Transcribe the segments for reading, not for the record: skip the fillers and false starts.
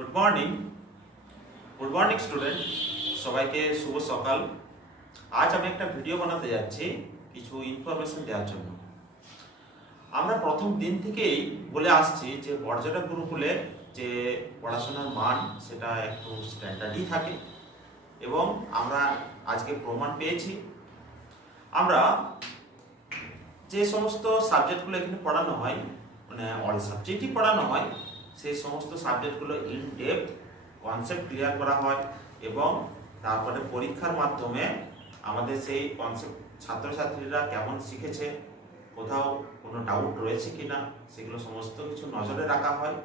Good morning student, সবাইকে শুভ সকাল। আজ আমি একটা ভিডিও বানাতে যাচ্ছি কিছু ইনফরমেশন দেওয়ার জন্য। আমরা প্রথম দিন থেকেই বলে আসছি যে পর্যটক গুরুকুলে যে পড়াশোনার মান সেটা একটু স্ট্যান্ডার্ডই থাকে এবং আমরা আজকে প্রমাণ পেয়েছি। আমরা যে সমস্ত সাবজেক্টগুলো এখানে পড়ানো হয়, মানে অল সাবজেক্টই পড়ানো হয়, সেই সমস্ত সাবজেক্টগুলো ইন ডেপথ কনসেপ্ট ক্লিয়ার করা হয় এবং তারপরে পরীক্ষার মাধ্যমে আমাদের সেই কনসেপ্ট ছাত্রছাত্রীরা কেমন শিখেছে, কোথাও কোনো ডাউট রয়েছে কিনা, সেগুলো সমস্ত কিছু নজরে রাখা হয়।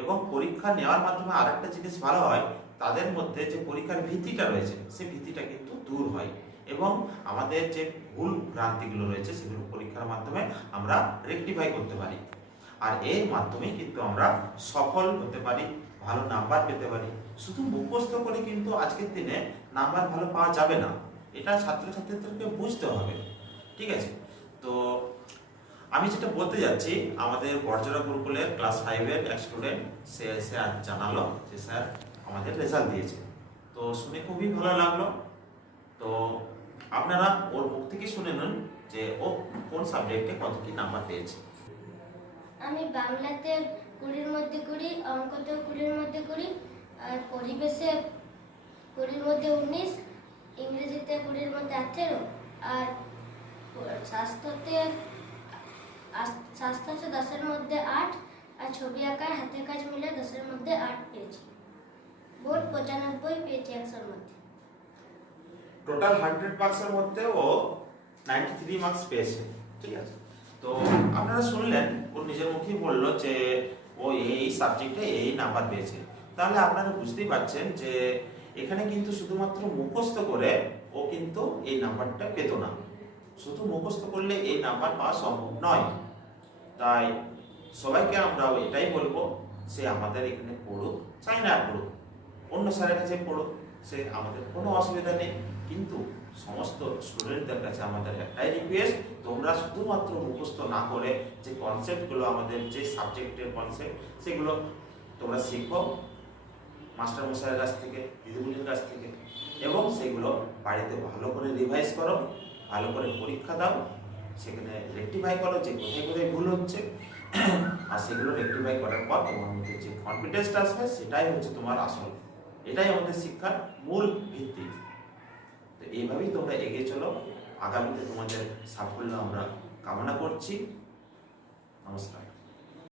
এবং পরীক্ষা নেওয়ার মাধ্যমে আরেকটা জিনিস ভালো হয়, তাদের মধ্যে যে পরীক্ষার ভীতিটা রয়েছে সেই ভীতিটা কিন্তু দূর হয় এবং আমাদের যে ভুল ভ্রান্তিগুলো রয়েছে সেগুলো পরীক্ষার মাধ্যমে আমরা রেকটিফাই করতে পারি। আর এর মাধ্যমেই কিন্তু আমরা সফল হতে পারি, ভালো নাম্বার পেতে পারি। শুধু মুখস্থ করে কিন্তু আজকের দিনে নাম্বার ভালো পাওয়া যাবে না, এটা ছাত্রছাত্রীদেরকে বুঝতে হবে। ঠিক আছে, তো আমি যেটা বলতে যাচ্ছি, আমাদের বর্জরা গুরুকুলের ক্লাস 5-এর এক স্টুডেন্ট সে এসে আজ জানালো যে স্যার আমাদের রেজাল্ট দিয়েছে। তো শুনে খুবই ভালো লাগলো। তো আপনারা ওর মুখ থেকে শুনে নিন যে ও কোন সাবজেক্টে কত কি নাম্বার পেয়েছে। আমি বাংলাতে 20-এর মধ্যে 20, অঙ্কতেও 20-এর মধ্যে 20, আর পরিবেশে 20-এর মধ্যে 19, ইংরেজিতে 20-এর মধ্যে 18, আর স্বাস্থ্যতে 10-এর মধ্যে 8, আর ছবি আঁকার হাতের কাজ মিলে 10-এর মধ্যে 8 পেয়েছি। মোট 95 পেয়েছি 100-এর মধ্যে। টোটাল 100 মার্কসের মধ্যে ও 93 মার্কস পেয়েছে। ঠিক আছে, তো আপনারা শুনলেন ও নিজের মুখেই বললো যে ও এই সাবজেক্টে এই নাম্বার পেয়েছে। তাহলে আপনারা বুঝতেই পারছেন যে এখানে কিন্তু শুধুমাত্র মুখস্থ করে ও কিন্তু এই নাম্বারটা পেত না। শুধু মুখস্থ করলে এই নাম্বার পাওয়া সম্ভব নয়। তাই সবাইকে আমরা এটাই বলবো, সে আমাদের এখানে পড়ুক, চাই না পড়ুক, অন্য স্যারের কাছে পড়ুক, সে আমাদের কোনো অসুবিধা নেই। কিন্তু সমস্ত স্টুডেন্টদের কাছে আমাদের একটাই রিকোয়েস্ট, তোমরা শুধুমাত্র মুখস্থ না করে যে কনসেপ্টগুলো, আমাদের যে সাবজেক্টের কনসেপ্ট, সেগুলো তোমরা শিখো মাস্টার মশাইয়ের কাছ থেকে, দিদিমণির কাছ থেকে, এবং সেগুলো বাড়িতে ভালো করে রিভাইজ করো, ভালো করে পরীক্ষা দাও, সেখানে রেকটিফাই করো যে কোথায় কোথায় ভুল হচ্ছে। আর সেগুলো রেকটিফাই করার পর তোমার মধ্যে যে কনফিডেন্সটা আসবে সেটাই হচ্ছে তোমার আসল, এটাই আমাদের শিক্ষার মূল ভিত্তি। তো এইভাবেই তোমরা এগিয়ে চলো। আগামীতে তোমাদের সাফল্য আমরা কামনা করছি। নমস্কার।